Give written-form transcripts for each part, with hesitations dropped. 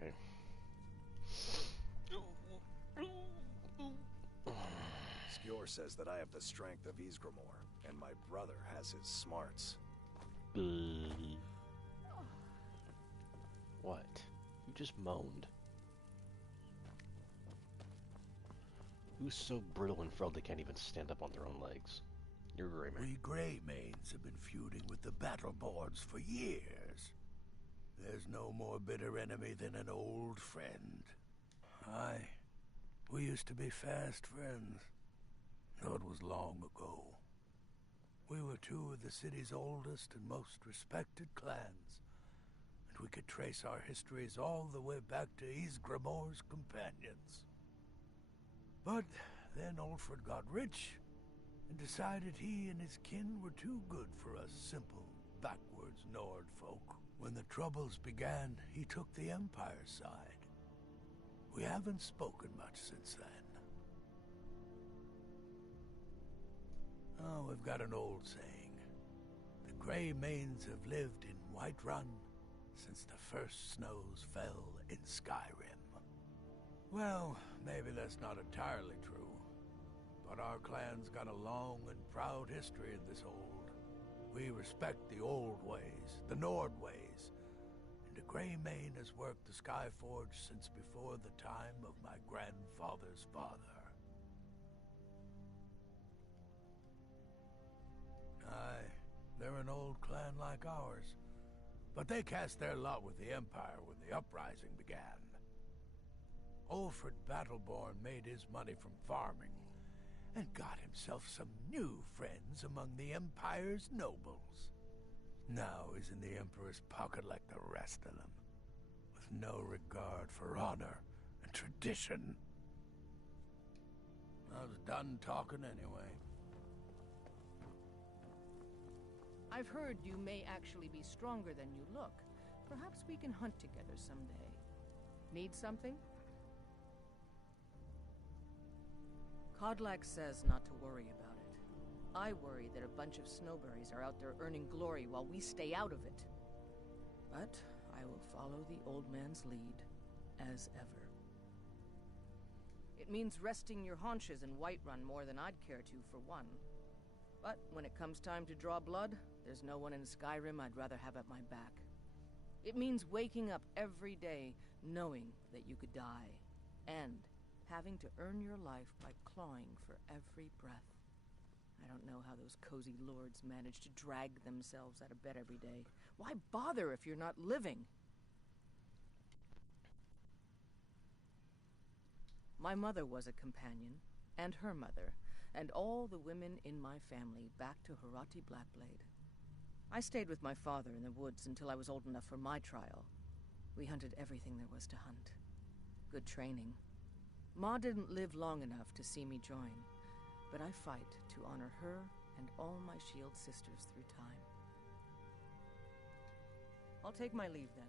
Okay. Skjor says that I have the strength of Ysgramor, and my brother has his smarts. What? You just moaned. Who's so brittle and frail they can't even stand up on their own legs? You're Greymane. We Greymanes have been feuding with the Battleborns for years. There's no more bitter enemy than an old friend. Aye, we used to be fast friends, though it was long ago. We were two of the city's oldest and most respected clans, and we could trace our histories all the way back to Ysgramor's companions. But then Ulfred got rich and decided he and his kin were too good for us simple, backwards Nord folk. When the Troubles began, he took the Empire's side. We haven't spoken much since then. Oh, we've got an old saying. The Greymanes have lived in Whiterun since the first snows fell in Skyrim. Well, maybe that's not entirely true, but our clan's got a long and proud history in this hold. We respect the old ways, the Nord ways, and the Greymane has worked the Skyforge since before the time of my grandfather's father. Aye, they're an old clan like ours, but they cast their lot with the Empire when the uprising began. Ulfred Battleborn made his money from farming, and got himself some new friends among the Empire's nobles. Now he's in the Emperor's pocket like the rest of them, with no regard for honor and tradition. I was done talking anyway. I've heard you may actually be stronger than you look. Perhaps we can hunt together someday. Need something? Kodlak says not to worry about it. I worry that a bunch of snowberries are out there earning glory while we stay out of it. But I will follow the old man's lead, as ever. It means resting your haunches in Whiterun more than I'd care to, for one. But when it comes time to draw blood, there's no one in Skyrim I'd rather have at my back. It means waking up every day knowing that you could die, and having to earn your life by clawing for every breath. I don't know how those cozy lords manage to drag themselves out of bed every day. Why bother if you're not living? My mother was a companion, and her mother, and all the women in my family back to Harati Blackblade. I stayed with my father in the woods until I was old enough for my trial. We hunted everything there was to hunt. Good training. Ma didn't live long enough to see me join, but I fight to honor her and all my shield sisters through time. I'll take my leave then.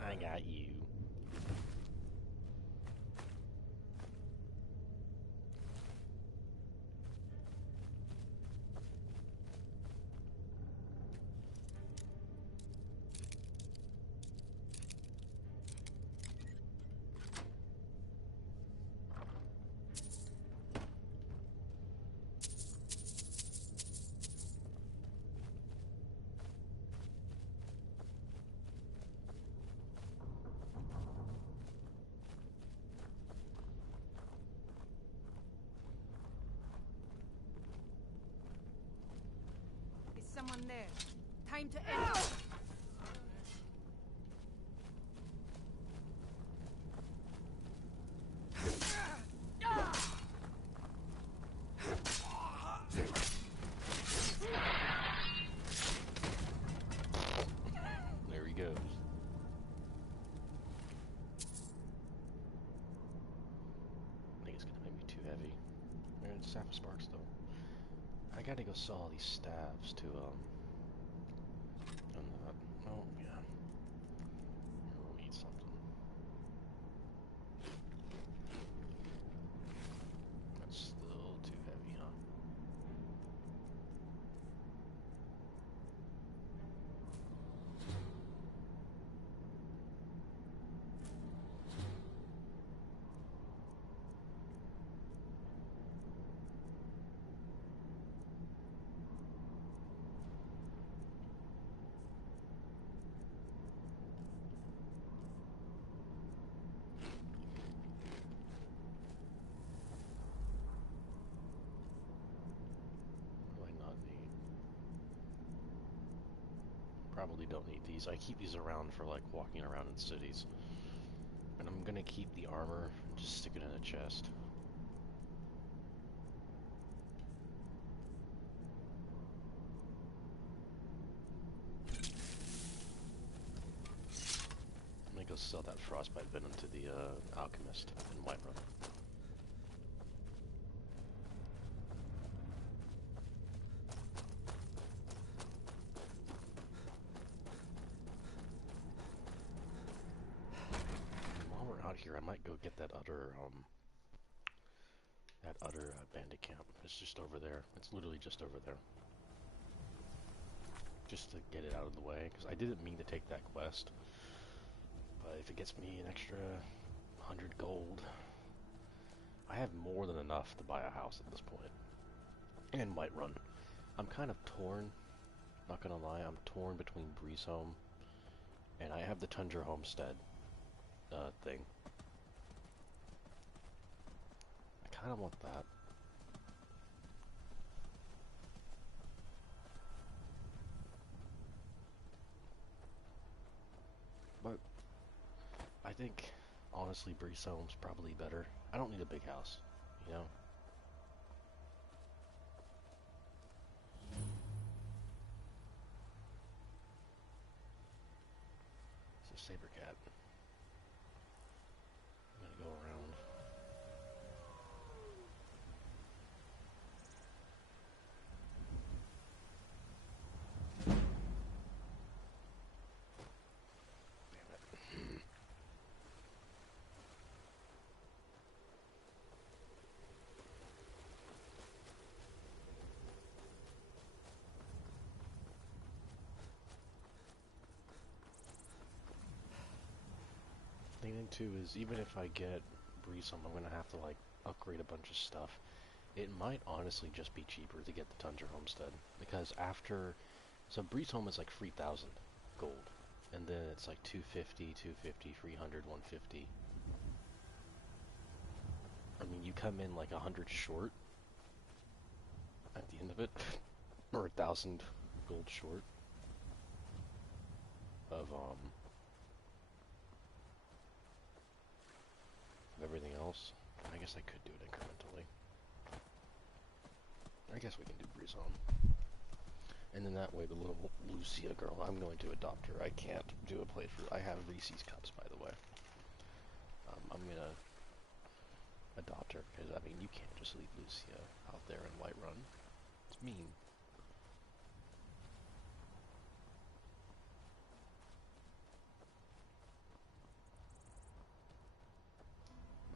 I got you. someone there. Time to end. There he goes. I think it's gonna make me too heavy. It's Sapphire Sparks though. I gotta go sell all these staves to oh yeah. We'll need something. That's still too heavy, huh? Probably don't need these. I keep these around for like walking around in cities. And I'm gonna keep the armor and just stick it in a chest. I'm gonna go sell that frostbite venom to the alchemist in Whiterun. Here, I might go get that other bandit camp. It's just over there. It's literally just over there. Just to get it out of the way, because I didn't mean to take that quest. But if it gets me an extra 100 gold, I have more than enough to buy a house at this point. And Whiterun. I'm kind of torn, not gonna lie, I'm torn between Breezehome, and I have the Tundra Homestead thing. I kind of want that. But I think, honestly, Breezehome's probably better. I don't need a big house, you know? It's a saber cat. I'm gonna go around. Thing too is, even if I get Breezehome, I'm gonna have to like upgrade a bunch of stuff. It might honestly just be cheaper to get the Tundra Homestead, because after, so Breezehome is like 3,000 gold, and then it's like 250, 250, 300, 150. I mean, you come in like 100 short at the end of it, or 1,000 gold short of everything else. I guess I could do it incrementally. I guess we can do Breezehome. And then that way the little Lucia girl, I'm going to adopt her. I can't do a playthrough. I have Reese's Cups, by the way. I'm gonna adopt her, because, I mean, you can't just leave Lucia out there in Whiterun. It's mean.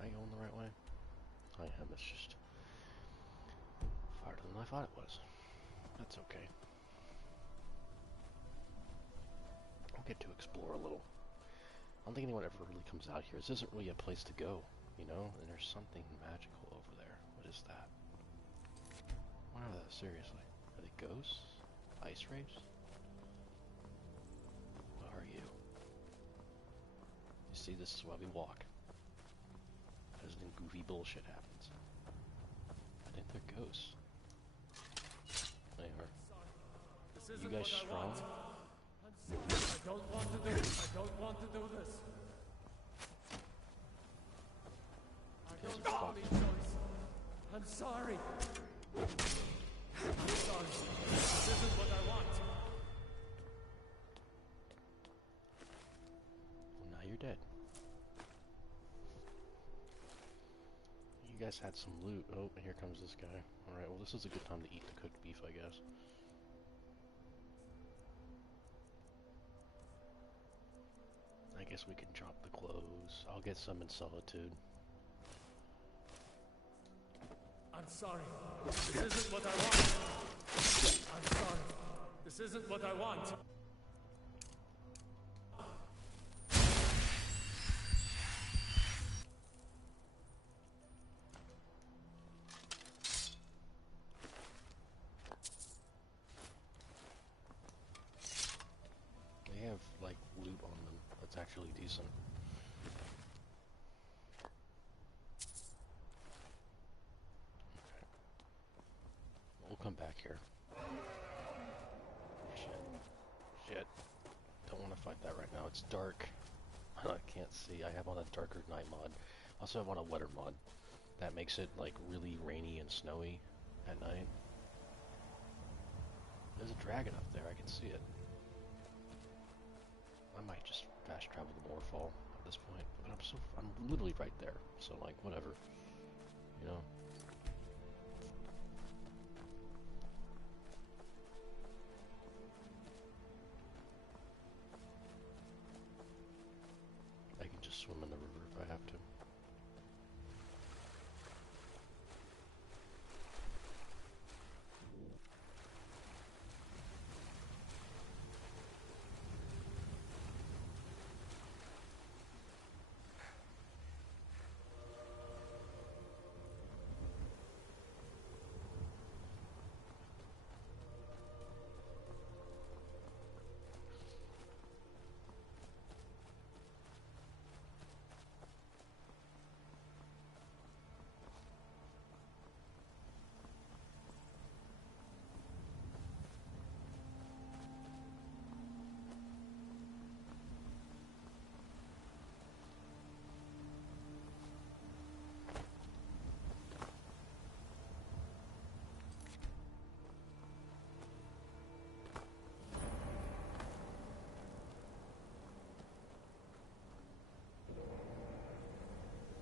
Am I going the right way? I am. It's just farther than I thought it was. That's okay. I'll get to explore a little. I don't think anyone ever really comes out here. This isn't really a place to go, you know? And there's something magical over there. What is that? What are those? Seriously? Are they ghosts? Ice wraiths? What are you? You see, this is why we walk. Because then goofy bullshit happens. I think they're ghosts. They are. This is You guys strong? I don't want to do this. I don't want to do this. I don't have any choice. I'm sorry. I'm sorry. This isn't what I want. Well, now you're dead. You guys had some loot. Oh, and here comes this guy. Alright, well this is a good time to eat the cooked beef, I guess. I guess we can drop the clothes. I'll get some in solitude. I'm sorry. This isn't what I want. I'm sorry. This isn't what I want. They have, like, loot on them that's actually decent. We'll come back here. Shit. Don't want to fight that right now. It's dark. I can't see. I have on a darker night mod. Also have on a wetter mod. That makes it, like, really rainy and snowy at night. There's a dragon up there. I can see it. I might just fast travel to Morefall at this point. But I'm literally right there. So, like, whatever. You know? I can just swim in the river if I have to.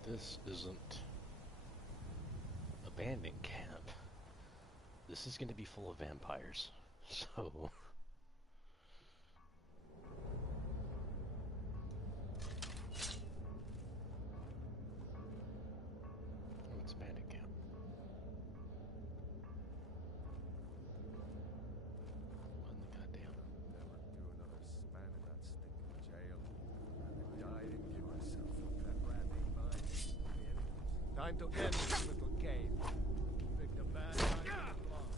This isn't abandoned camp. This is going to be full of vampires. So... Oh, it's abandoned camp. What in the goddamn... Never do another span in that stinking jail. Die and give myself up. That rat ain't mine. Time to end this little game. Pick the bad guy along.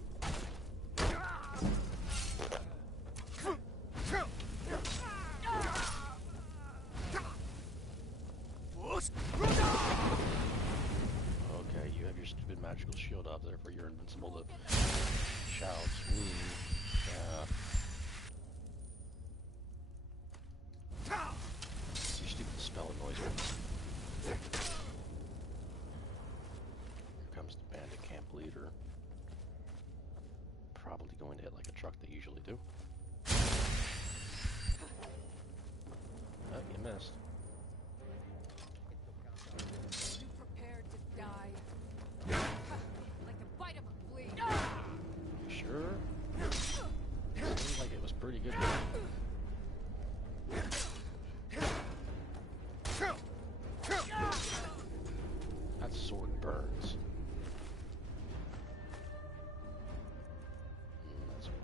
Okay, you have your stupid magical shield up, therefore you're invincible to shouts. Ooh, yeah. It's your stupid spell annoys me. Here comes the bandit camp leader. Probably going to hit like a truck they usually do. Oh, you missed. You prepared to die. Like the bite of a flea. You sure? Seems like it was pretty good. That sword burns. That's okay.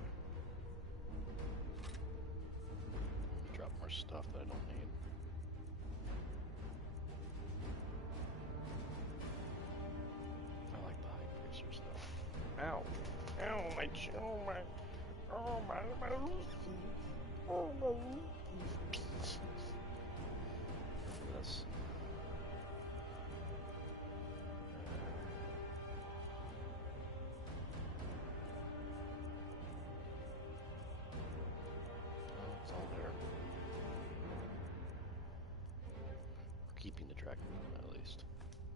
Let me drop more stuff that I don't need. I like the high piercer stuff. Ow! Ow! My chin! Oh my! Oh my! My Lucy! Oh my Lucy! This. keeping the dragon at least.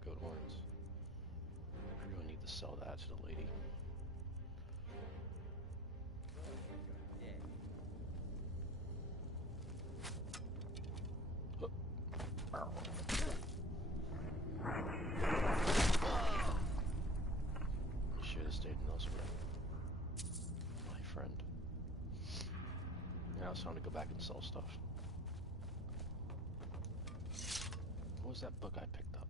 Goat horns. I really need to sell that to the lady. Should have stayed elsewhere, my friend. Now it's time to go back and sell stuff. What was that book I picked up?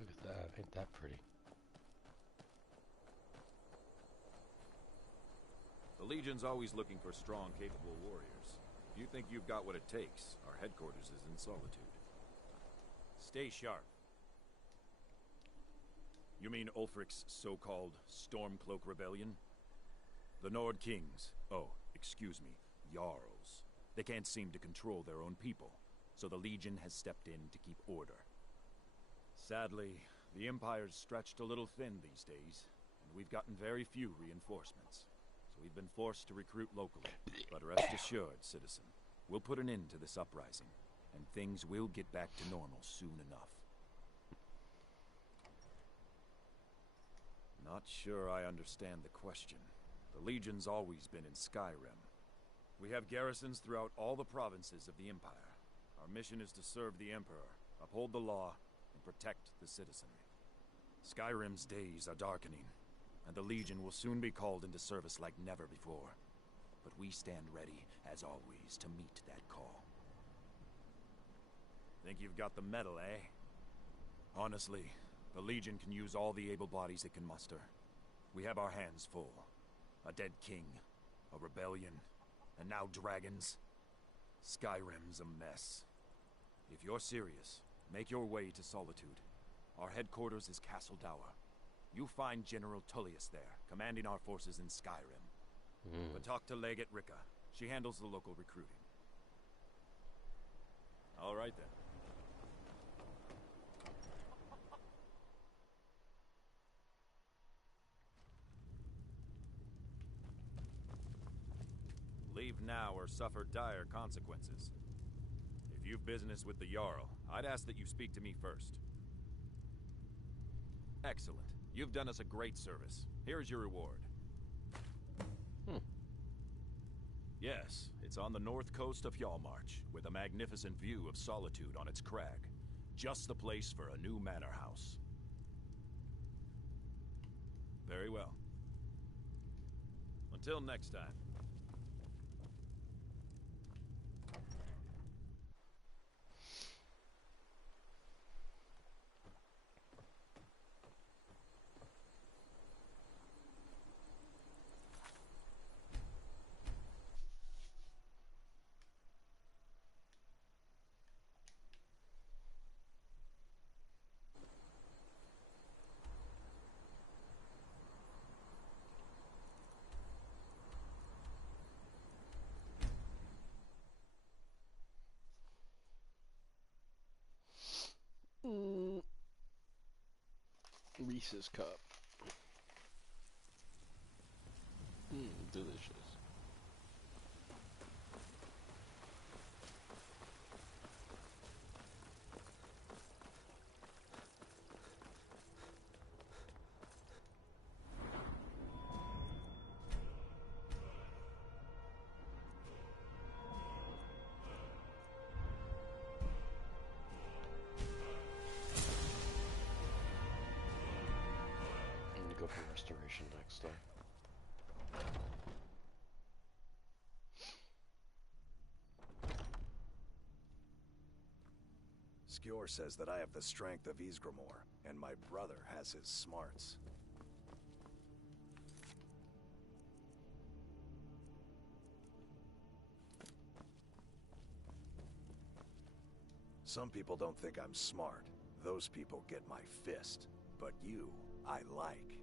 Look at that, ain't that pretty? The Legion's always looking for strong, capable warriors. If you think you've got what it takes, our headquarters is in Solitude. Stay sharp. You mean Ulfric's so-called Stormcloak Rebellion? The Nord Kings, oh, excuse me, Jarls. They can't seem to control their own people, so the Legion has stepped in to keep order. Sadly, the Empire's stretched a little thin these days, and we've gotten very few reinforcements. So we've been forced to recruit locally. But rest assured, citizen, we'll put an end to this uprising, and things will get back to normal soon enough. Not sure I understand the question. The Legion's always been in Skyrim. We have garrisons throughout all the provinces of the Empire. Our mission is to serve the Emperor, uphold the law, and protect the citizenry. Skyrim's days are darkening, and the Legion will soon be called into service like never before. But we stand ready, as always, to meet that call. Think you've got the mettle, eh? Honestly, the Legion can use all the able bodies it can muster. We have our hands full. A dead king, a rebellion, and now dragons. Skyrim's a mess. If you're serious, make your way to Solitude. Our headquarters is Castle Dower. You'll find General Tullius there, commanding our forces in Skyrim. But talk to Legate Ricka. She handles the local recruiting. All right then. Leave now or suffer dire consequences. If you've business with the Jarl, I'd ask that you speak to me first. Excellent. You've done us a great service. Here's your reward. Yes, it's on the north coast of Hjalmarch, with a magnificent view of Solitude on its crag. Just the place for a new manor house. Very well. Until next time. Reese's cup. Delicious. I'm gonna go for restoration next though. Skjor says that I have the strength of Ysgramor, and my brother has his smarts. Some people don't think I'm smart. Those people get my fist. But you, I like.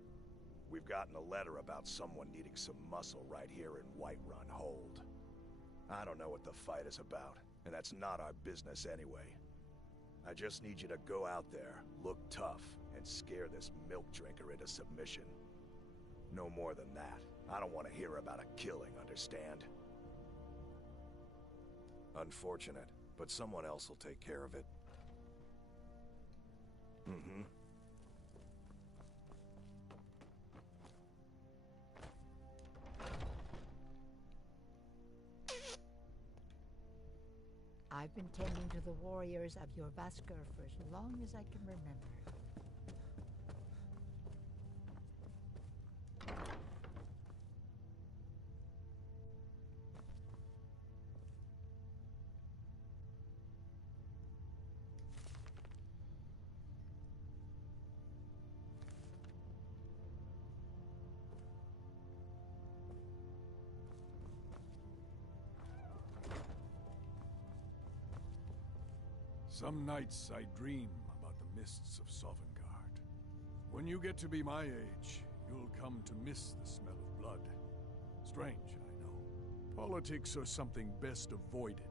We've gotten a letter about someone needing some muscle right here in Whiterun Hold. I don't know what the fight is about, and that's not our business anyway. I just need you to go out there, look tough, and scare this milk drinker into submission. No more than that. I don't want to hear about a killing, understand? Unfortunate, but someone else will take care of it. Mm-hmm. I've been tending to the warriors of your Vasker for as long as I can remember. Some nights I dream about the mists of Sovngarde. When you get to be my age, you'll come to miss the smell of blood. Strange, I know. Politics are something best avoided.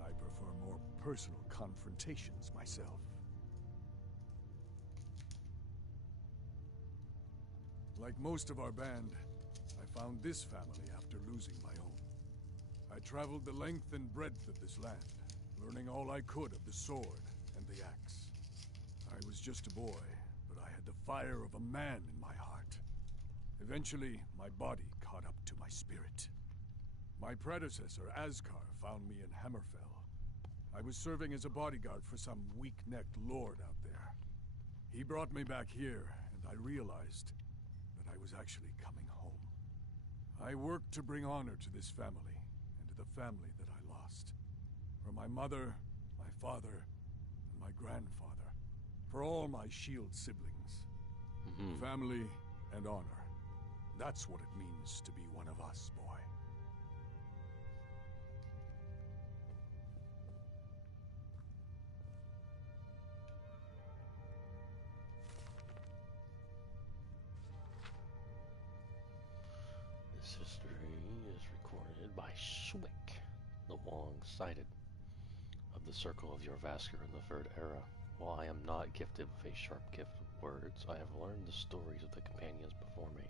I prefer more personal confrontations myself. Like most of our band, I found this family after losing my own. I traveled the length and breadth of this land, learning all I could of the sword and the axe. I was just a boy, but I had the fire of a man in my heart. Eventually, my body caught up to my spirit. My predecessor, Askar, found me in Hammerfell. I was serving as a bodyguard for some weak-necked lord out there. He brought me back here, and I realized that I was actually coming home. I worked to bring honor to this family, and to the family that I lost. For my mother, my father, and my grandfather. For all my shield siblings. Family and honor. That's what it means to be one of us, boy. This history is recorded by Schwick, the long-sighted of the circle of your Vasker in the Third Era. While I am not gifted with a sharp gift of words, I have learned the stories of the companions before me,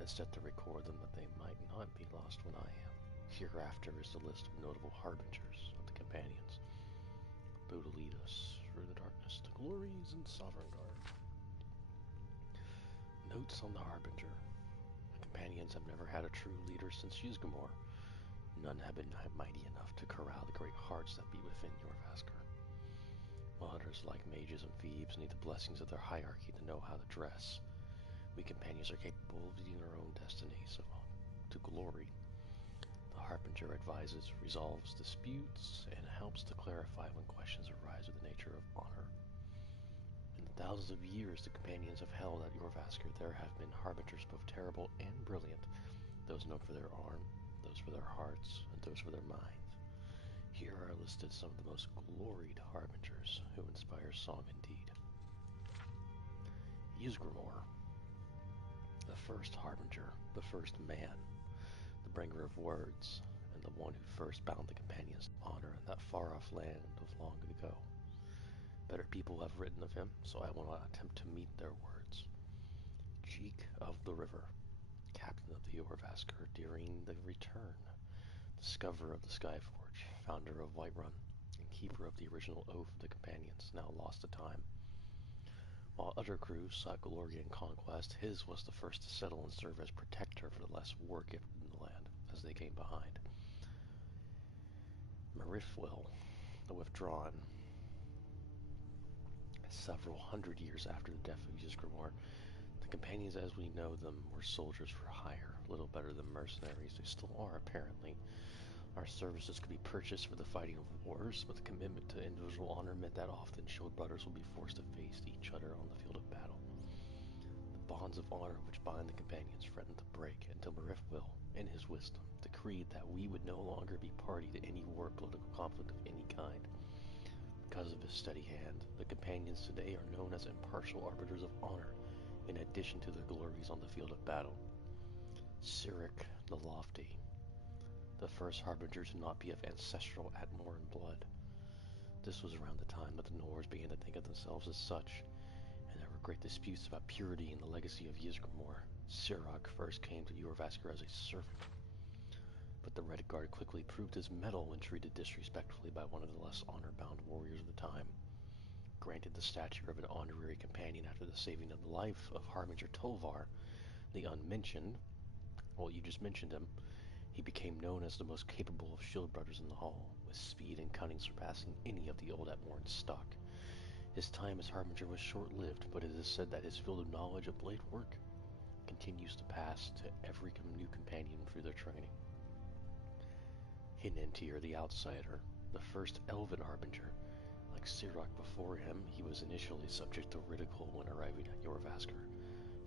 and set to record them that they might not be lost when I am. Hereafter is the list of notable harbingers of the companions, who to lead us through the darkness to glories in Sovngarde. Notes on the harbinger. The companions have never had a true leader since Ysgramor. None have been mighty enough to corral the great hearts that beat within your Vasker. While others, like mages and thieves, need the blessings of their hierarchy to know how to dress, we companions are capable of leading our own destiny, so to glory. The harbinger advises, resolves disputes, and helps to clarify when questions arise of the nature of honor. In the thousands of years the companions have held at your Vasker, there have been harbingers both terrible and brilliant, those known for their arm, those for their hearts, and those for their minds. Here are listed some of the most gloried harbingers who inspire song indeed. Ysgramor, the first harbinger, the first man, the bringer of words, and the one who first bound the companions to honor in that far-off land of long ago. Better people have written of him, so I will not attempt to meet their words. Cheek of the River, captain of the Jorvasker during the return, discoverer of the Skyforge, founder of Whiterun, and keeper of the original oath of the companions, now lost to time. While other crews sought glory and conquest, his was the first to settle and serve as protector for the less war-gifted in the land, as they came behind. Marithwil, the Withdrawn. Several hundred years after the death of Ysgramor, the companions as we know them were soldiers for hire, little better than mercenaries. They still are, apparently. Our services could be purchased for the fighting of wars, but the commitment to individual honor meant that often shield brothers would be forced to face each other on the field of battle. The bonds of honor which bind the companions threatened to break until Will, in his wisdom, decreed that we would no longer be party to any war or political conflict of any kind. Because of his steady hand, the companions today are known as impartial arbiters of honor, in addition to their glories on the field of battle. Cyric the Lofty, the first harbinger to not be of ancestral Atmoran blood. This was around the time that the Nords began to think of themselves as such, and there were great disputes about purity and the legacy of Ysgramor. Cyric first came to Jorrvaskr as a servant, but the Red Guard quickly proved his mettle when treated disrespectfully by one of the less honor-bound warriors of the time. Granted the stature of an honorary companion after the saving of the life of Harbinger Tolvar, the Unmentioned, well, you just mentioned him, he became known as the most capable of shield brothers in the Hall, with speed and cunning surpassing any of the old Atmoran stock. His time as Harbinger was short-lived, but it is said that his field of knowledge of blade work continues to pass to every new companion through their training. Hinentir the Outsider, the first Elven Harbinger. Like Cyric before him, he was initially subject to ridicule when arriving at Jorrvaskr,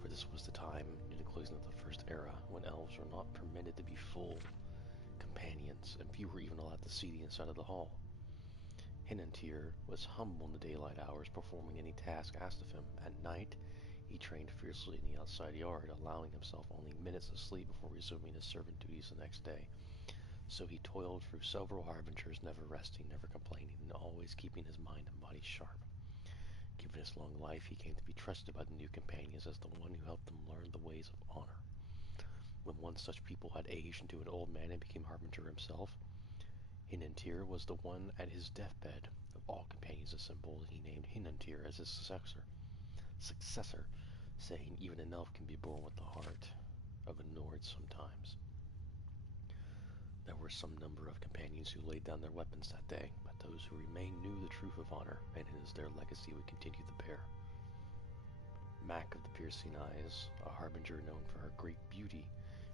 for this was the time, near the closing of the First Era, when elves were not permitted to be full companions, and few were even allowed to see the inside of the hall. Hinentir was humble in the daylight hours, performing any task asked of him. At night, he trained fiercely in the outside yard, allowing himself only minutes of sleep before resuming his servant duties the next day. So he toiled through several harbingers, never resting, never complaining, and always keeping his mind and body sharp. Given his long life, he came to be trusted by the new companions as the one who helped them learn the ways of honor. When one such people had aged into an old man and became Harbinger himself, Hinentir was the one at his deathbed. Of all companions assembled, he named Hinentir as his successor, saying even an elf can be born with the heart of a Nord sometimes. There were some number of companions who laid down their weapons that day, but those who remained knew the truth of honor, and it is their legacy we continue to bear. Mac of the Piercing Eyes, a harbinger known for her great beauty,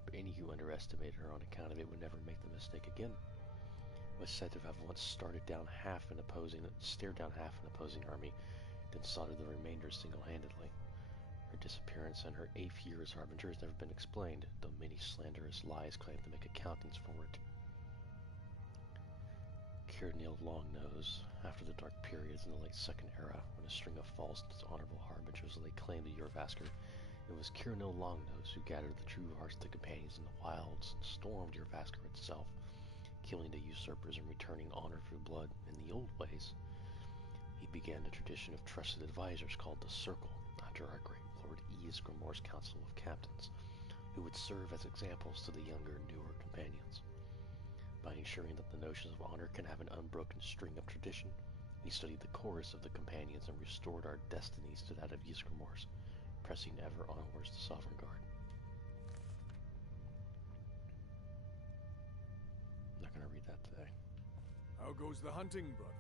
but any who underestimated her on account of it would never make the mistake again, was said to have once stared down half an opposing army, then slaughtered the remainder single-handedly. Her disappearance and her 8th year as Harbinger has never been explained, though many slanderous lies claim to make accountants for it. Kirnil Longnose, after the dark periods in the late Second Era, when a string of false, dishonorable Harbingers laid claim to Jorrvaskr, it was Kirnil Longnose who gathered the true hearts of the companions in the wilds and stormed Jorrvaskr itself, killing the usurpers and returning honor through blood in the old ways. He began the tradition of trusted advisors called the Circle, after our great Lord Ysgramor's Council of Captains, who would serve as examples to the younger and newer companions. By ensuring that the notions of honor can have an unbroken string of tradition, we studied the chorus of the companions and restored our destinies to that of Ysgramor's, pressing ever onwards to Sovngarde. I'm not going to read that today. How goes the hunting, brother?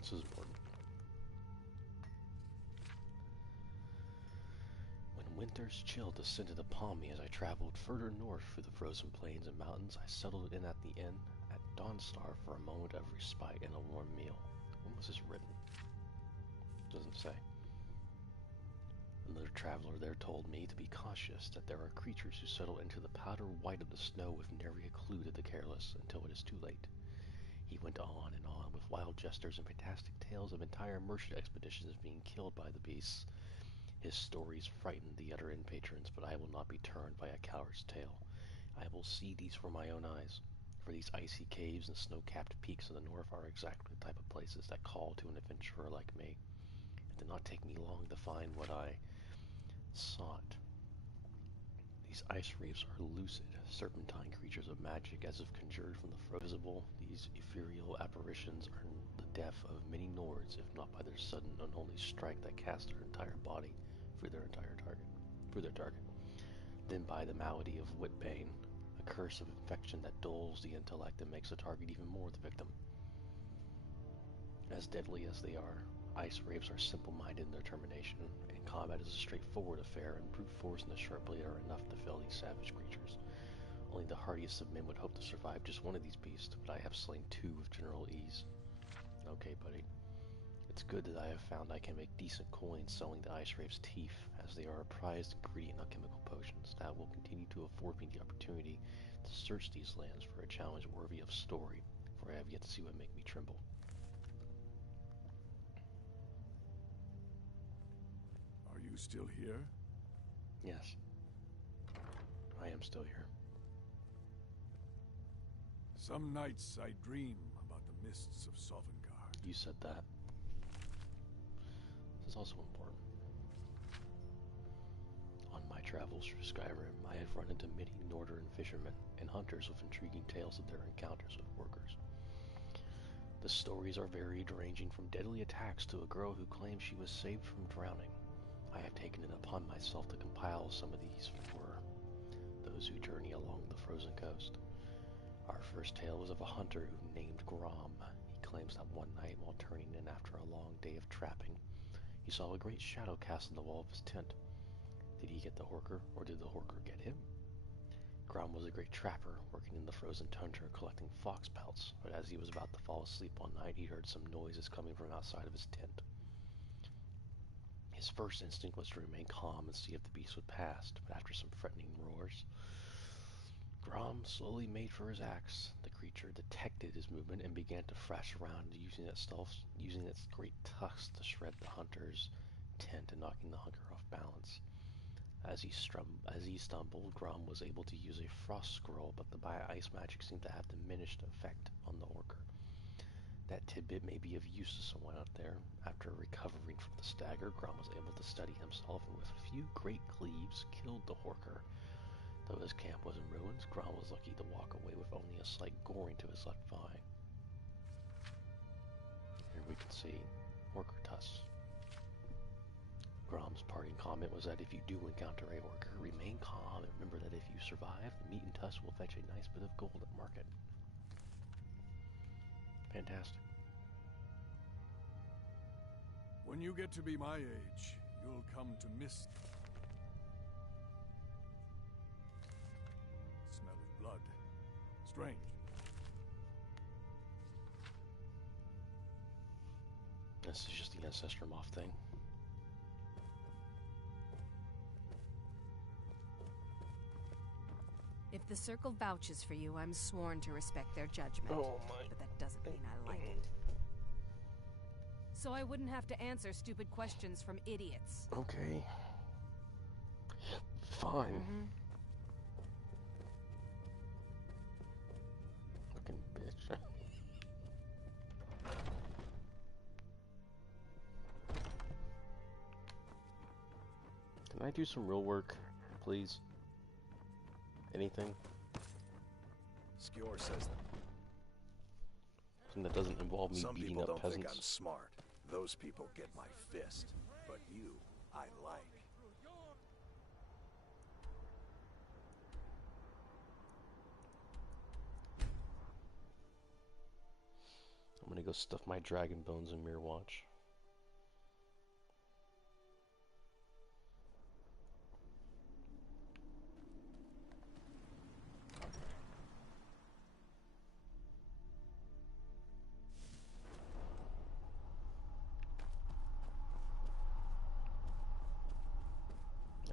This is important. When winter's chill descended upon me as I traveled further north through the frozen plains and mountains, I settled in at the inn at Dawnstar for a moment of respite and a warm meal. When was this written? Doesn't say. Another traveler there told me to be cautious, that there are creatures who settle into the powder white of the snow with nary a clue to the careless until it is too late. He went on and on with wild gestures and fantastic tales of entire merchant expeditions being killed by the beasts. His stories frightened the other inn patrons, but I will not be turned by a coward's tale. I will see these for my own eyes, for these icy caves and snow-capped peaks of the north are exactly the type of places that call to an adventurer like me. It did not take me long to find what I sought. These ice reefs are lucid, serpentine creatures of magic, as if conjured from the visible. These ethereal apparitions are the death of many Nords, if not by their sudden and only strike that casts their entire body through their target, then by the malady of Whitbane, a curse of infection that dulls the intellect and makes the target even more the victim. As deadly as they are, ice wraiths are simple-minded in their determination, and combat is a straightforward affair, and brute force and the sharp blade are enough to fell these savage creatures. Only the hardiest of men would hope to survive just one of these beasts, but I have slain 2 with general ease. Okay, buddy. It's good that I have found I can make decent coin selling the Ice Wraith's teeth, as they are a prized ingredient in alchemical potions. That will continue to afford me the opportunity to search these lands for a challenge worthy of story, for I have yet to see what make me tremble. Are you still here? Yes. I am still here. Some nights I dream about the mists of Sovngarde. You said that. This is also important. On my travels through Skyrim, I have run into many northern fishermen and hunters with intriguing tales of their encounters with workers. The stories are varied, ranging from deadly attacks to a girl who claims she was saved from drowning. I have taken it upon myself to compile some of these for those who journey along the frozen coast. Our first tale was of a hunter who named Grom. He claims that one night, while turning in after a long day of trapping, he saw a great shadow cast on the wall of his tent. Did he get the Horker, or did the Horker get him? Grom was a great trapper, working in the frozen tundra collecting fox pelts, but as he was about to fall asleep one night, he heard some noises coming from outside of his tent. His first instinct was to remain calm and see if the beast would pass, but after some threatening roars, Grom slowly made for his axe. The creature detected his movement and began to thrash around, using its great tusks to shred the hunter's tent and knocking the hunter off balance. As he stumbled, Grom was able to use a frost scroll, but the ice magic seemed to have diminished effect on the Horker. That tidbit may be of use to someone out there. After recovering from the stagger, Grom was able to steady himself and with a few great cleaves killed the Horker. Though his camp was in ruins, Grom was lucky to walk away with only a slight goring to his left thigh. Here we can see Horker tusks. Grom's parting comment was that if you do encounter a Horker, remain calm and remember that if you survive, the meat and tusks will fetch a nice bit of gold at market. Fantastic. When you get to be my age, you'll come to miss smell of blood. Strange. This is just the Ancestor Moth thing. If the Circle vouches for you, I'm sworn to respect their judgment. Oh my. But that doesn't mean I like it. So I wouldn't have to answer stupid questions from idiots. Okay. Fine. Fucking bitch. Can I do some real work, please? Anything? Skjor says that Something that doesn't involve me some beating people up don't peasants. think I'm smart. Those people get my fist. But you, I like. I'm gonna go stuff my dragon bones in Mirror Watch.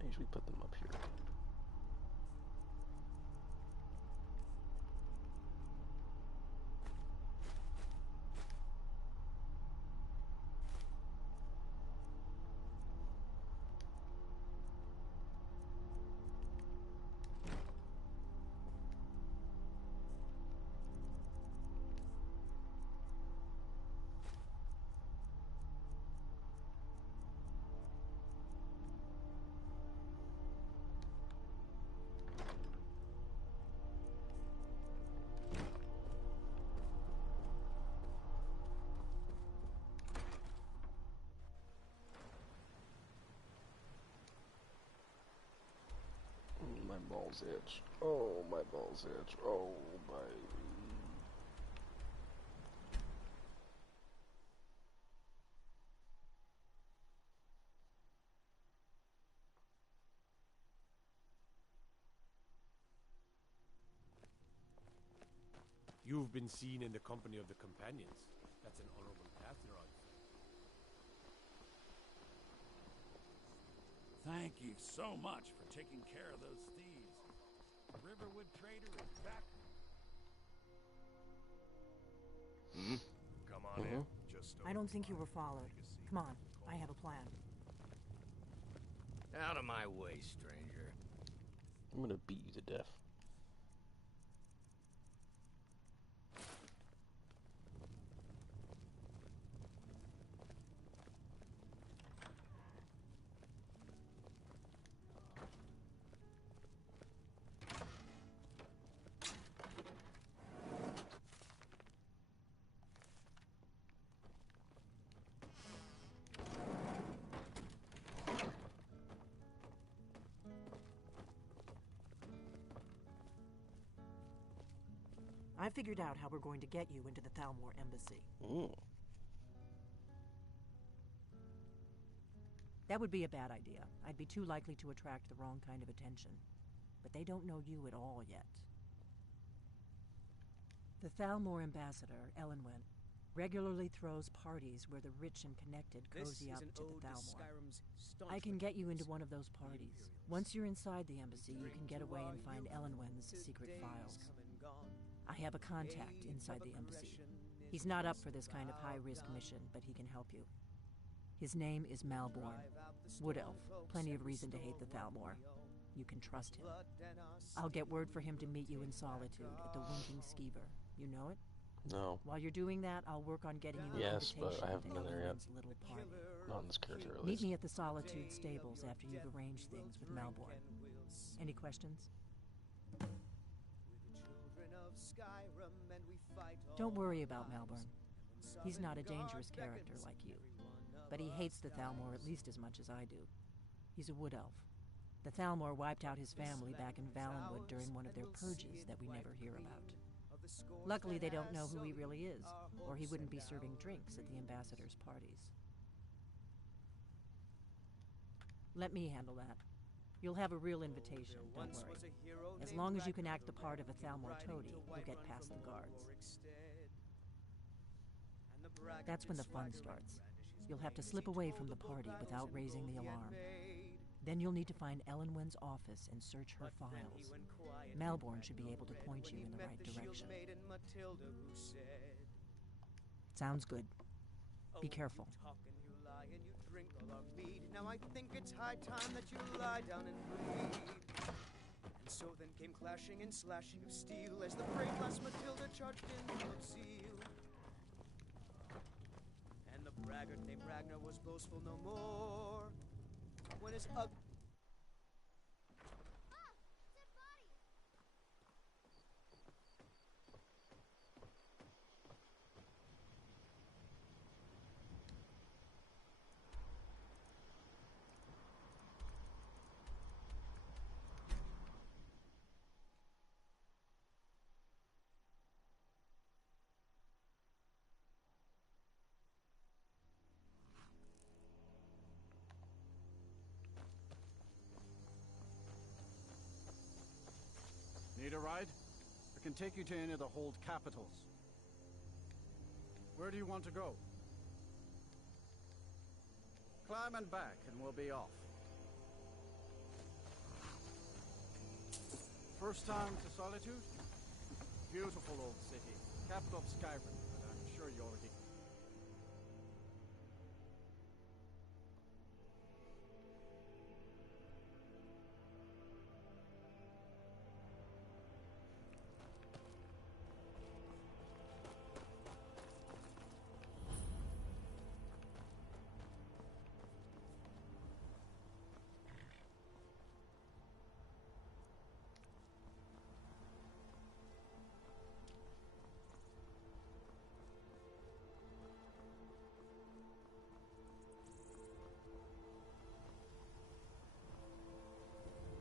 I usually put them up here. My balls itch. Oh, my balls itch. Oh, my. You've been seen in the company of the companions. That's an honorable path you're on. Thank you so much for taking care of those thieves. Riverwood Trader is back. Come on in. Just I don't think you were followed. Come on, I have a plan. Out of my way, stranger. I'm gonna beat you to death. I figured out how we're going to get you into the Thalmor embassy. Ooh. That would be a bad idea. I'd be too likely to attract the wrong kind of attention. But they don't know you at all yet. The Thalmor ambassador, Elenwen, regularly throws parties where the rich and connected cozy up to the Thalmor. I can get you into one of those parties. Once you're inside the embassy, you can get away and find Elenwen's secret files. I have a contact inside the embassy. He's not up for this kind of high-risk mission, but he can help you. His name is Malborn. Wood Elf. Plenty of reason to hate the Thalmor. You can trust him. I'll get word for him to meet you in Solitude at the Winking Skeever. You know it? No. While you're doing that, I'll work on getting you an Yes, invitation but I haven't to been there yet. Elenwen's little party. Not in this character, at Meet least. me at the Solitude stables after you've arranged things with Malborn. Any questions? Don't worry about Malborn. He's not a dangerous character like you. But he hates the Thalmor at least as much as I do. He's a wood elf. The Thalmor wiped out his family back in Valenwood during one of their purges that we never hear about. Luckily, they don't know who he really is, or he wouldn't be serving drinks at the ambassador's parties. Let me handle that. You'll have a real invitation, don't worry. As long as you can act the part of a Thalmor toady, you'll get past the guards. That's when the fun starts. You'll have to slip away from the party without raising the alarm. Then you'll need to find Elenwen's office and search her files. Malborn should be able to point you in the right direction. Sounds good. Be careful. Now I think it's high time that you lie down and bleed. And so then came clashing and slashing of steel as the brave lass Matilda charged in with zeal. And the braggart named Ragnar was boastful no more when his Need a ride? I can take you to any of the hold capitals. Where do you want to go? Climb and back and we'll be off. First time to Solitude? Beautiful old city. Capital of Skyrim, but I'm sure you already...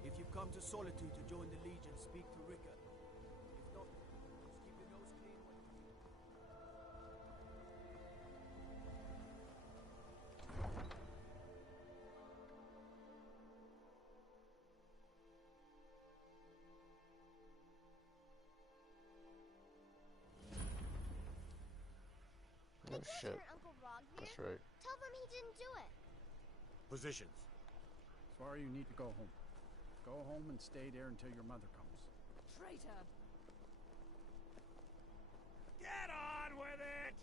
If you've come to Solitude to join the Legion, speak to Rickard. If not, just keep your nose clean when you Oh shit. Uncle Rog here? That's right. Tell them he didn't do it. Positions. Sorry, you need to go home. Go home and stay there until your mother comes. Traitor! Get on with it!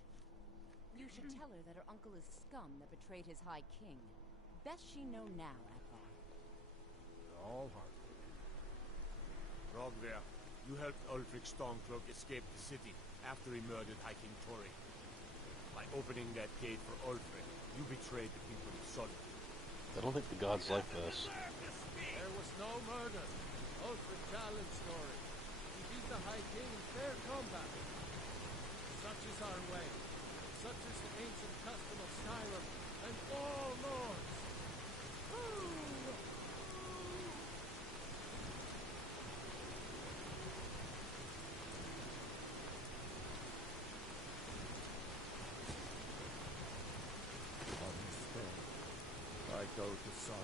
You should tell her that her uncle is scum that betrayed his High King. Best she know now, Athar. All hard. Rog there. You helped Ulfric Stormcloak escape the city after he murdered High King Tori. By opening that gate for Ulfric, you betrayed the people of Sodom. I don't think the gods like this. There was no murder. Ulfric challenged Tori. He beat the High King in fair combat. Such is our way. Such is the ancient custom of Skyrim and all lords. I go to Sodom.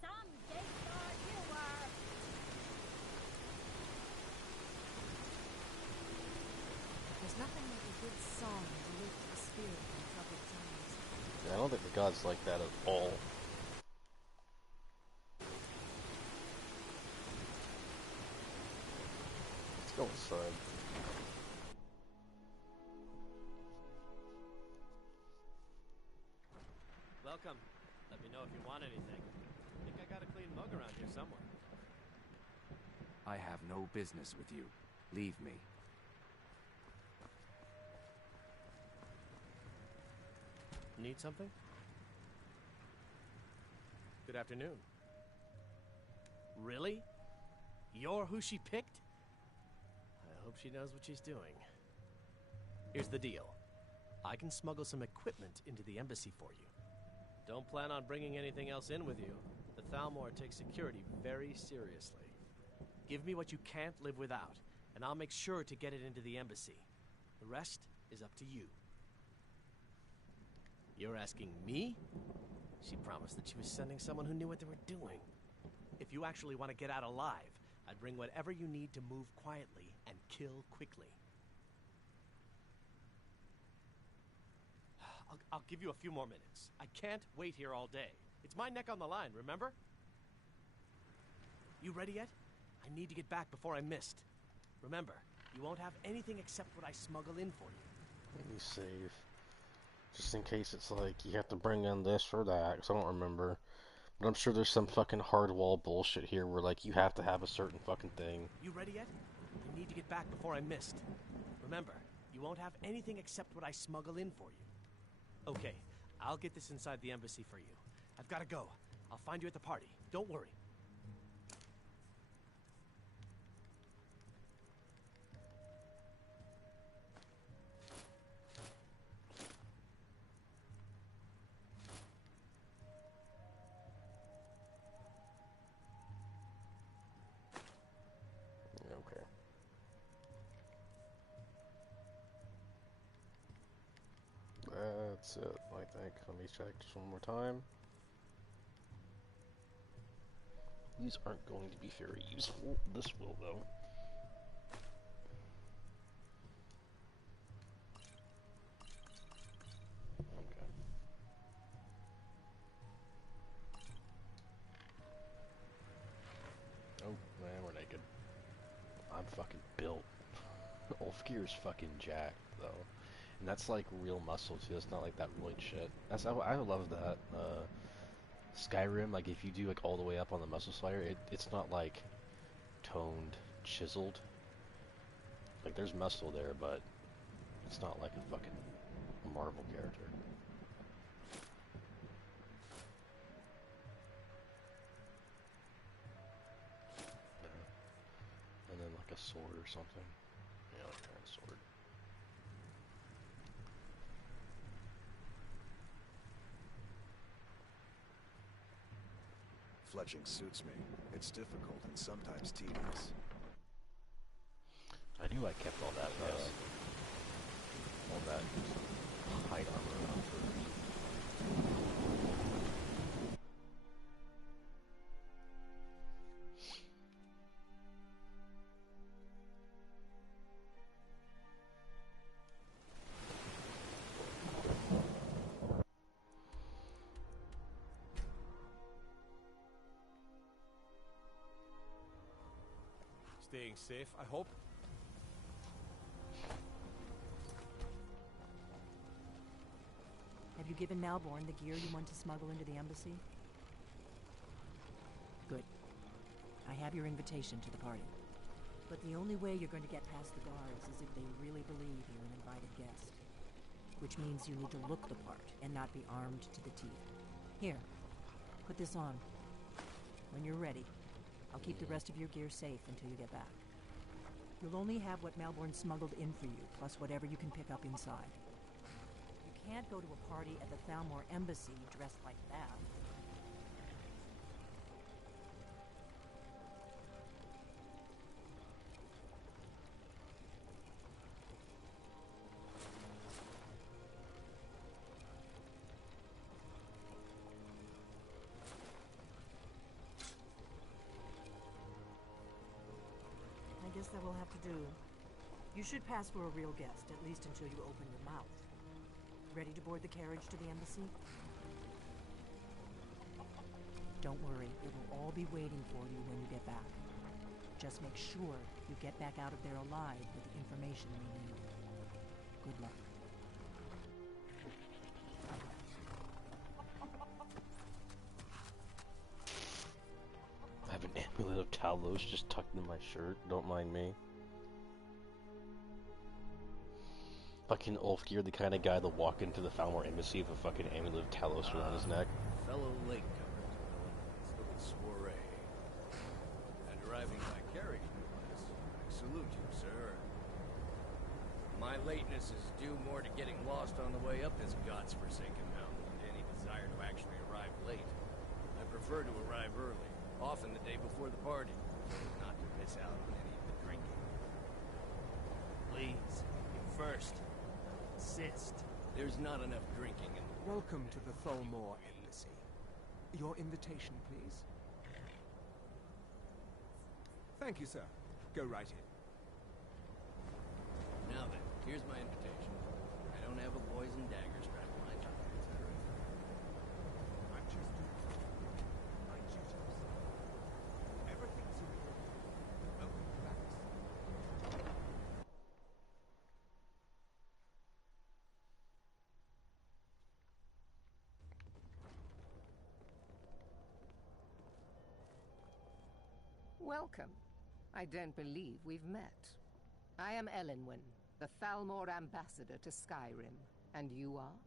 Some gate-guard you were! There's nothing like a good song to lift the spirit in troubled times. Yeah, I don't think the gods like that at all. Let's go inside. Welcome. Let me know if you want anything. I think I got a clean mug around here somewhere. I have no business with you. Leave me. Need something? Good afternoon. Really? You're who she picked? I hope she knows what she's doing. Here's the deal. I can smuggle some equipment into the embassy for you. Don't plan on bringing anything else in with you. The Thalmor takes security very seriously. Give me what you can't live without, and I'll make sure to get it into the embassy. The rest is up to you. You're asking me? She promised that she was sending someone who knew what they were doing. If you actually want to get out alive, I'd bring whatever you need to move quietly and kill quickly. I'll give you a few more minutes. I can't wait here all day. It's my neck on the line, remember? You ready yet? I need to get back before I'm missed. Remember, you won't have anything except what I smuggle in for you. Let me save. Just in case it's like, you have to bring in this or that, because I don't remember. But I'm sure there's some fucking hardwall bullshit here where, like, you have to have a certain fucking thing. You ready yet? I need to get back before I'm missed. Remember, you won't have anything except what I smuggle in for you. Okay, I'll get this inside the embassy for you. I've got to go. I'll find you at the party. Don't worry. Okay. That's it, I think. Let me check just one more time. These aren't going to be very useful. This will, though. Okay. Oh, man, we're naked. I'm fucking built. Ulfgear is fucking jacked, though. And that's like real muscle, too. It's not like that roid shit. I love that. Skyrim, like if you do like all the way up on the muscle slider, it's not like toned, chiseled. Like there's muscle there, but it's not like a fucking Marvel character. Yeah. And then like a sword or something. Yeah, like a sword. fletching suits me. It's difficult and sometimes tedious. I knew I kept all that hide armor on first. Staying safe, I hope. Have you given Malborn the gear you want to smuggle into the embassy? Good. I have your invitation to the party. But the only way you're going to get past the guards is if they really believe you're an invited guest. Which means you need to look the part and not be armed to the teeth. Here, put this on. When you're ready, I'll keep the rest of your gear safe until you get back. You'll only have what Malborn smuggled in for you, plus whatever you can pick up inside. You can't go to a party at the Thalmor Embassy dressed like that. I guess that will have to do. You should pass for a real guest, at least until you open your mouth. Ready to board the carriage to the embassy? Don't worry, it will all be waiting for you when you get back. Just make sure you get back out of there alive with the information we need. Good luck. I have an amulet of Talos just tucked in my shirt. Don't mind me. Fucking Ulfgear, the kind of guy that'll walk into the Thalmor Embassy with a fucking amulet of Talos around his neck. Fellow latecomers to Ellen's little soiree. And arriving by carriage, no less. I salute you, sir. My lateness is due more to getting lost on the way up this god's-forsaken mountain than to any desire to actually arrive late. I prefer to arrive early, often the day before the party, so as not to miss out on any of the drinking. Please, you first. Insist. There's not enough drinking in the world. Welcome to the Thalmor Embassy. Your invitation, please. Thank you, sir. Go right in. Now then, here's my invitation. I don't have a poison dagger strapped to my tie, etc. I'm just doing my duties. Everything's in order. No thanks. Welcome. I don't believe we've met. I am Elenwen, the Thalmor ambassador to Skyrim. And you are?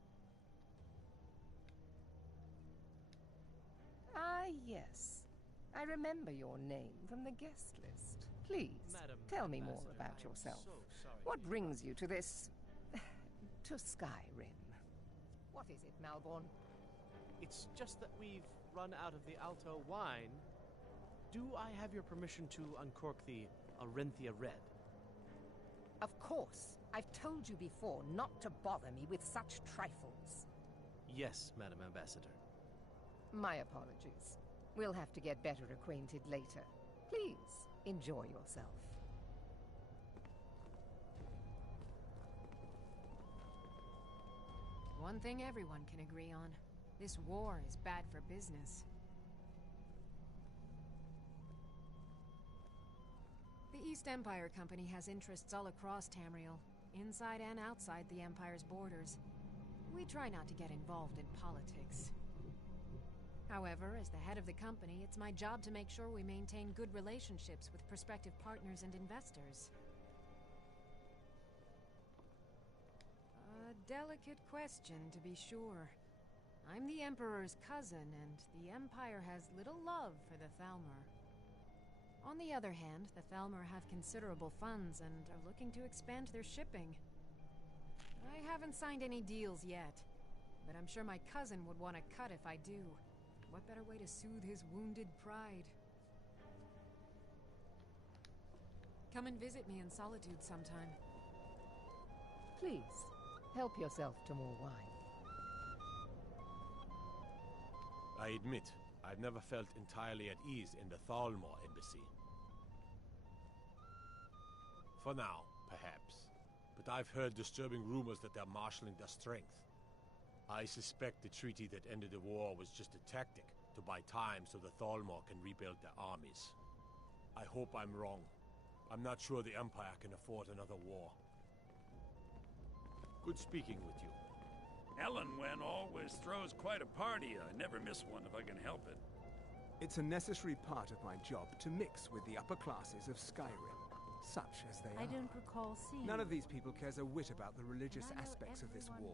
Ah, yes. I remember your name from the guest list. Please, Madam tell me more Ambassador, about I am yourself. so sorry What to brings you to this... to Skyrim? What is it, Malborn? It's just that we've run out of the Alto wine. Do I have your permission to uncork the Arenthia Red? Of course. I've told you before not to bother me with such trifles. Yes, Madam Ambassador. My apologies. We'll have to get better acquainted later. Please, enjoy yourself. One thing everyone can agree on. This war is bad for business. The East Empire Company has interests all across Tamriel, inside and outside the Empire's borders. We try not to get involved in politics. However, as the head of the company, it's my job to make sure we maintain good relationships with prospective partners and investors. A delicate question, to be sure. I'm the Emperor's cousin, and the Empire has little love for the Thalmor. On the other hand, the Thalmor have considerable funds and are looking to expand their shipping. I haven't signed any deals yet, but I'm sure my cousin would want a cut if I do. what better way to soothe his wounded pride? Come and visit me in solitude sometime. Please, help yourself to more wine. I admit, I've never felt entirely at ease in the Thalmor embassy. For now, perhaps. But I've heard disturbing rumors that they're marshalling their strength. I suspect the treaty that ended the war was just a tactic to buy time so the Thalmor can rebuild their armies. I hope I'm wrong. I'm not sure the Empire can afford another war. Good speaking with you. Elenwen always throws quite a party. I never miss one if I can help it. It's a necessary part of my job to mix with the upper classes of Skyrim, such as they are. I don't recall seeing... None of these people cares a whit about the religious aspects of this war.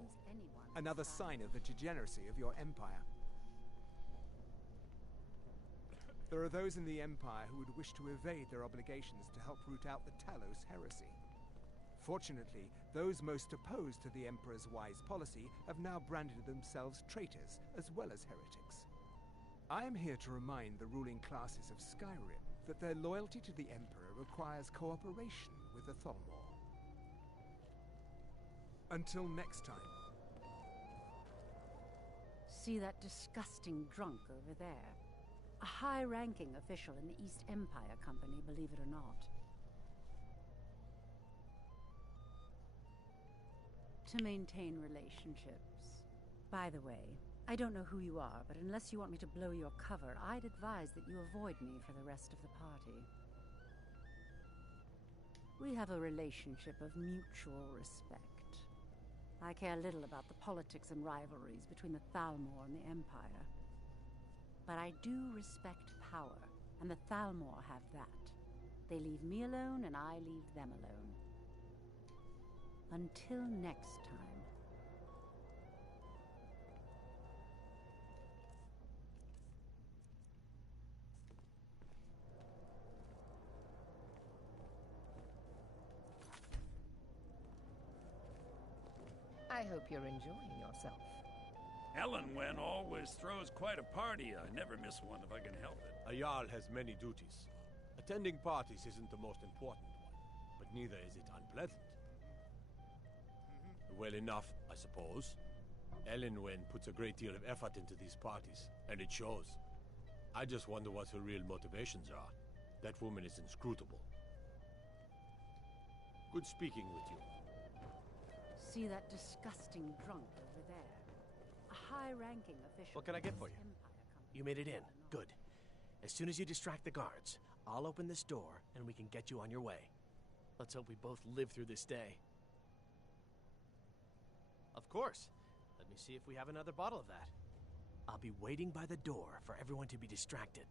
Another sign of the degeneracy of your empire. There are those in the Empire who would wish to evade their obligations to help root out the Talos heresy. Fortunately, those most opposed to the Emperor's wise policy have now branded themselves traitors as well as heretics. I am here to remind the ruling classes of Skyrim that their loyalty to the Emperor requires cooperation with the Thalmor. Until next time. See that disgusting drunk over there? A high-ranking official in the East Empire Company, believe it or not. To maintain relationships. By the way, I don't know who you are, but unless you want me to blow your cover, I'd advise that you avoid me for the rest of the party. We have a relationship of mutual respect. I care little about the politics and rivalries between the Thalmor and the Empire. But I do respect power, and the Thalmor have that. They leave me alone, and I leave them alone. Until next time. I hope you're enjoying yourself. Elenwen always throws quite a party. I never miss one if I can help it. A Jarl has many duties. Attending parties isn't the most important one, but neither is it unpleasant. Well enough, I suppose. Elenwen puts a great deal of effort into these parties, and it shows. I just wonder what her real motivations are. That woman is inscrutable. Good speaking with you. See that disgusting drunk over there? A high-ranking official... What can I get for you? You made it in. Good. As soon as you distract the guards, I'll open this door, and we can get you on your way. Let's hope we both live through this day. Of course. Let me see if we have another bottle of that. I'll be waiting by the door for everyone to be distracted.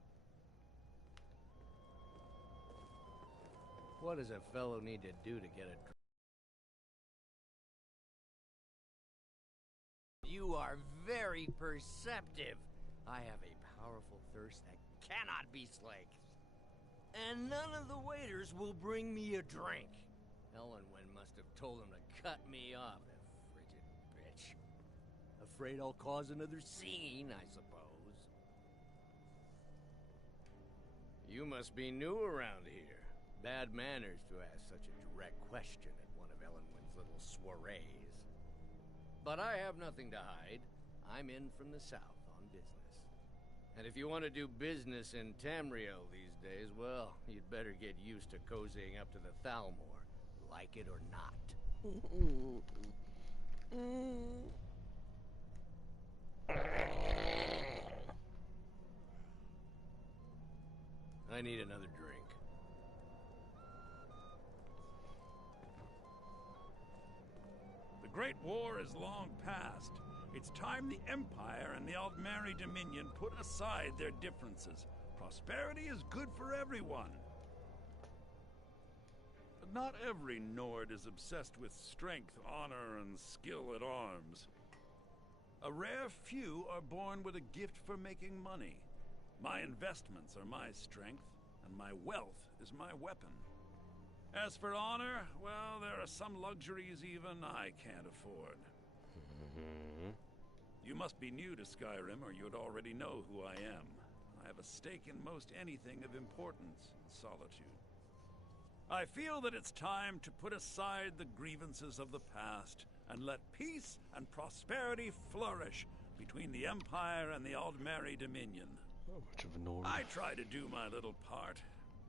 What does a fellow need to do to get a drink? You are very perceptive. I have a powerful thirst that cannot be slaked. And none of the waiters will bring me a drink. Elenwen must have told them to cut me off, that frigid bitch. Afraid I'll cause another scene, I suppose. You must be new around here. Bad manners to ask such a direct question at one of Elenwen's little soirees. But I have nothing to hide. I'm in from the south on business. And if you want to do business in Tamriel these days, well, you'd better get used to cozying up to the Thalmor, like it or not. I need another drink. The Great War is long past. It's time the Empire and the Aldmeri Dominion put aside their differences. Prosperity is good for everyone. But not every Nord is obsessed with strength, honor, and skill at arms. A rare few are born with a gift for making money. My investments are my strength, and my wealth is my weapon. As for honor, well, there are some luxuries even I can't afford. You must be new to Skyrim, or you'd already know who I am. I have a stake in most anything of importance in Solitude. I feel that it's time to put aside the grievances of the past and let peace and prosperity flourish between the Empire and the Aldmeri Dominion. How much of a Nord? I try to do my little part.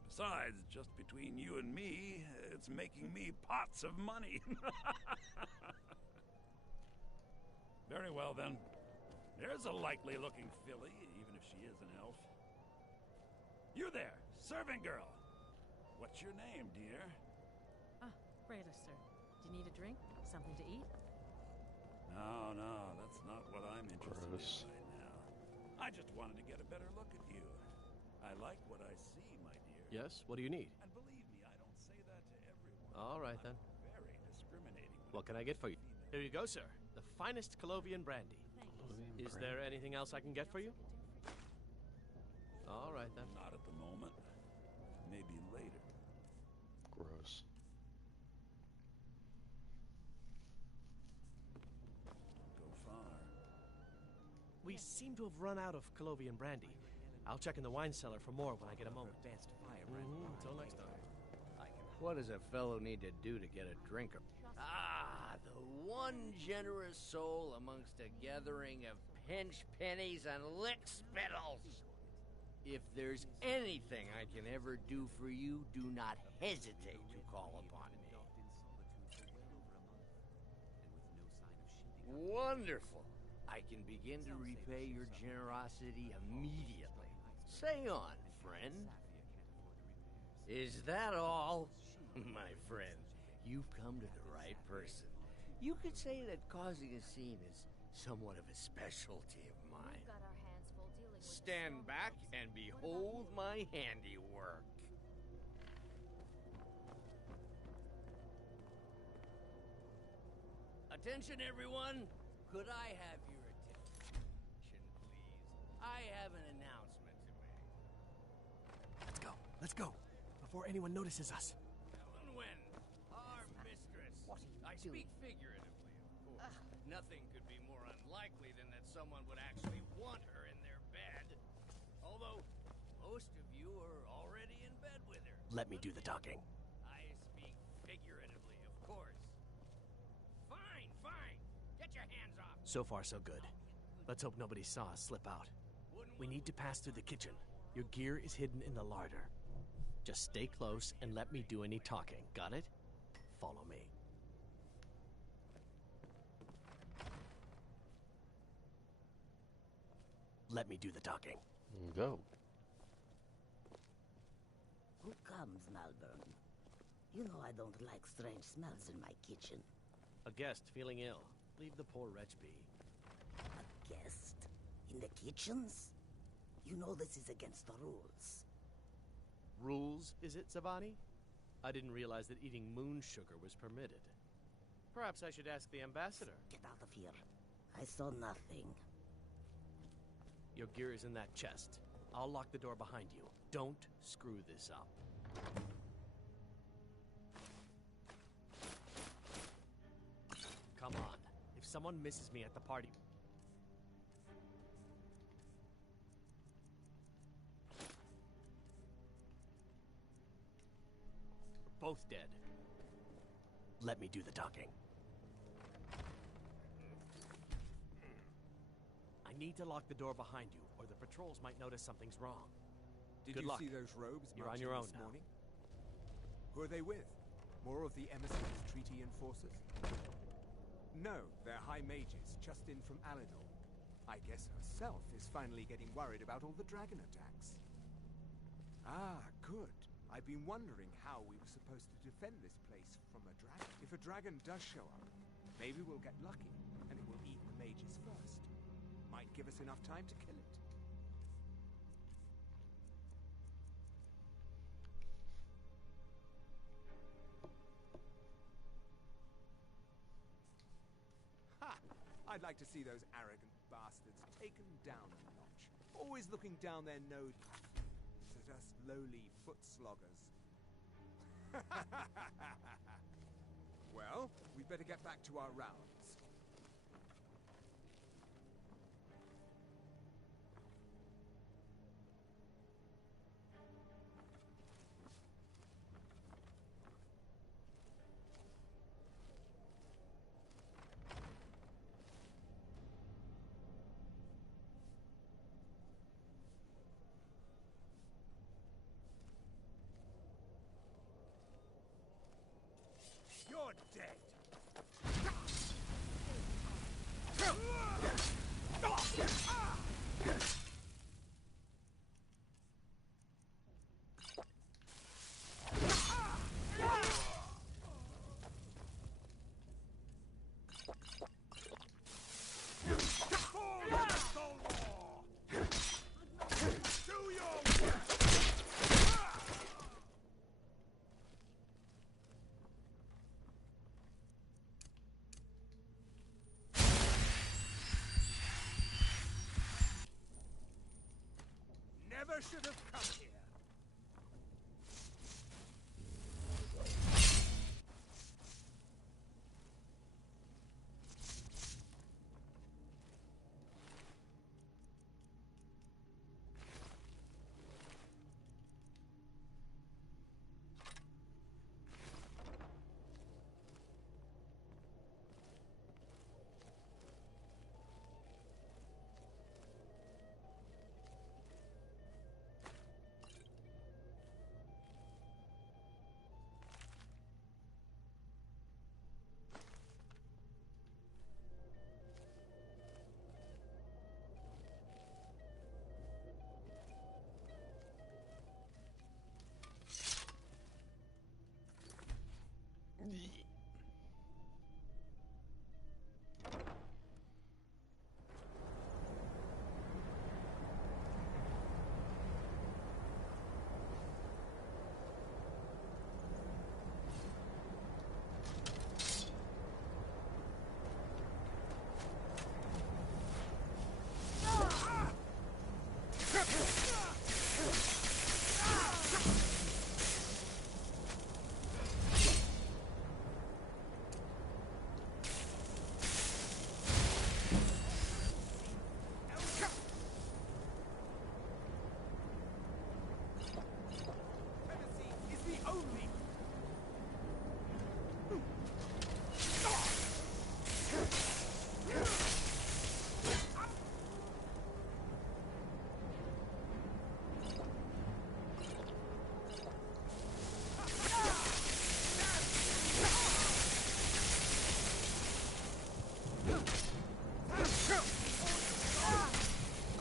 Besides, just between you and me, it's making me pots of money. Very well, then. There's a likely-looking filly, even if she is an elf. You there, servant girl. What's your name, dear? Ah, Brayla, sir. Do you need a drink? Something to eat? No, that's not what I'm interested in right now. I just wanted to get a better look at you. I like what I see, my dear. Yes, what do you need? And believe me, I don't say that to everyone. All right, then. I'm very discriminating. What can I get for you? Here you go, sir. The finest Colovian brandy. Is there anything else I can get for you? All right, then. Not at the moment. Maybe later. Gross. Go far. We seem to have run out of Colovian brandy. I'll check in the wine cellar for more when I get a moment. Until next time. What does a fellow need to do to get a drink of... Ah, the one generous soul amongst a gathering of pinch pennies and lick spittles. If there's anything I can ever do for you, do not hesitate to call upon me. Wonderful. I can begin to repay your generosity immediately. Say on, friend. Is that all? My friend, you've come to the right person. You could say that causing a scene is somewhat of a specialty of mine. Stand back and behold my handiwork. Attention, everyone. Could I have your attention, please? I have an announcement to make. Let's go. Before anyone notices us. Elenwen, our mistress. I speak figuratively, of course. Nothing could be more unlikely than that someone would actually want her in their bed. Although, most of you are already in bed with her. Let me do the talking. I speak figuratively, of course. Fine. Get your hands off. So far, so good. Let's hope nobody saw us slip out. We need to pass through the kitchen. Your gear is hidden in the larder. Just stay close and let me do any talking. Got it? Follow me. Let me do the talking. Go. Who comes, Malvern? You know I don't like strange smells in my kitchen. A guest feeling ill. Leave the poor wretch be. A guest? In the kitchens? You know this is against the rules. Rules, is it, Zavani? I didn't realize that eating moon sugar was permitted. Perhaps I should ask the ambassador. Get out of here. I saw nothing. Your gear is in that chest. I'll lock the door behind you. Don't screw this up. Come on. If someone misses me at the party... Both dead. Let me do the talking. I need to lock the door behind you, or the patrols might notice something's wrong. Did Good you luck. see those robes You're on marching your own this now. morning? Who are they with? More of the emissaries' treaty enforcers? No, they're high mages, just in from Alinor. I guess herself is finally getting worried about all the dragon attacks. Ah, good. I've been wondering how we were supposed to defend this place from a dragon. If a dragon does show up, maybe we'll get lucky, and it will eat the mages first. Might give us enough time to kill it. Ha! I'd like to see those arrogant bastards taken down a notch. Always looking down their noses at us lowly foot sloggers. Well, we'd better get back to our rounds. should have come here.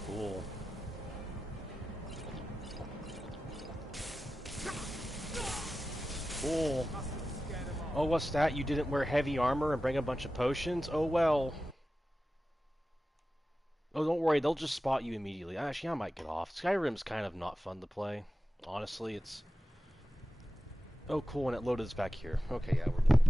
Cool. Cool. Oh, what's that? You didn't wear heavy armor and bring a bunch of potions? Oh, well. Oh, don't worry. They'll just spot you immediately. Actually, I might get off. Skyrim's kind of not fun to play. Honestly, it's... Oh, cool, and it loaded us back here. Okay, yeah, we're good.